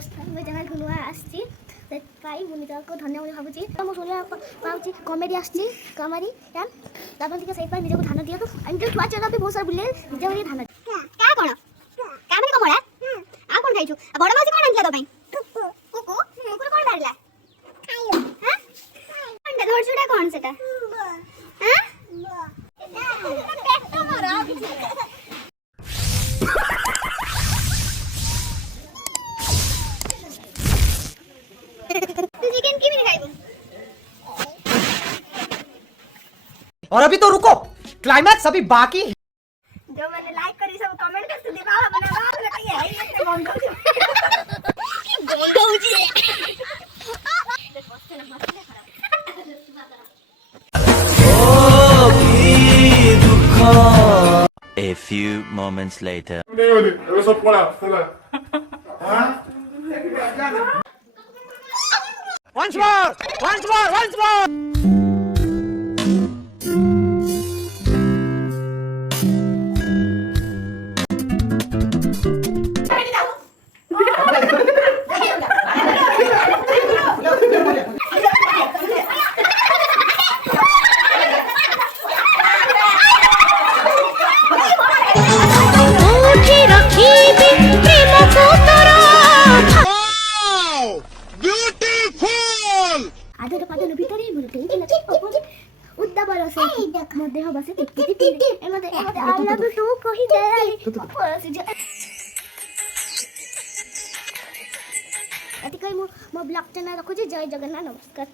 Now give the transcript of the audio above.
नमस्कार मैं जना नुआ आसी मुझे धन्यवाद भावी मुझे शुणा पाँच कमेडी आसी कमेडी ठीक है निजी को ध्यान दिखाँ एम छुआ चला भी बहुत सारा बुले निजे ध्यान क्या कौन क्या मैंने कमला आ कौन खाइछु बड़ मासी कौन आनला तो भाई कुकु कुकुर कौन बारला खाइयो हां अंडा धरछुडा कौन सेटा हां पेट तो मारा चिकन की भी खाइबो और अभी तो रुको क्लाइमैक्स अभी बाकी है। जो मैंने लाइक करी सब कमेंट कर दे बाबा बना बाबा लगे है ये कौन गौजी A few moments later. सब पड़ा Once more. आधे पादन भीतर ही बोलते हैं कि उद्दा बड़ा से मध्य हो बसे टिप एमते आई लव यू टू कहि दे अति कई मो ब्लॉग चैनल रखो जय जगन्नाथ नमस्कार।